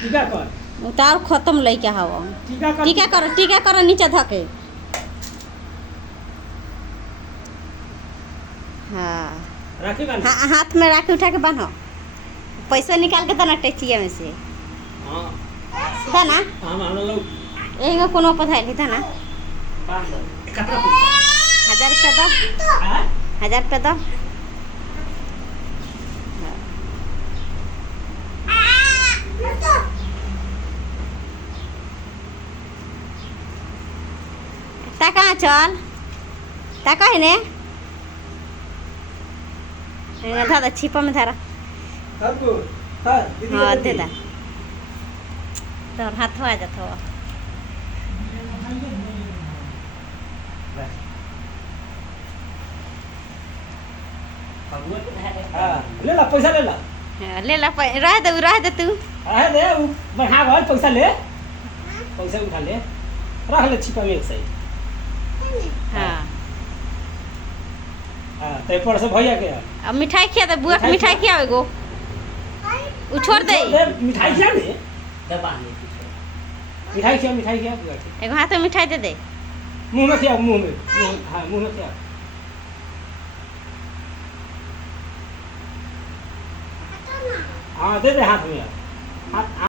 टीका कर उतार खत्म लइका हवा टीका कर नीचे धके हाँ राखी बांध हाथ में राखी उठा के बांधो पैसा निकाल के तना टेचिया में से हां था ना हम लोग यही में कोनो पधाइल था ना बांध कितना पैसा 1000 रुपया दो हां 1000 रुपया दो टाका चल टाका है ने दादा छिपा में धारा सबको हां दीदी हाँ दे दा तो हाथ आ जात हो हां ले ला पैसा ले ला ले ला रह दे तू है दे बढ़ा भाई पैसा ले पैसा उठा ले रख ले छिपा में एक साइड हाँ हां ते पर से भैया के अब मिठाई खिया दे बुआ के मिठाई खिया एगो उ छोड़ दे मिठाई खिया दे दबा ले मिठाई खिया बुआ के एगो हाथ में मिठाई दे दे मुंह में खिया मुंह में हां मुंह में खिया हाँ दे दे हाथ में हाथ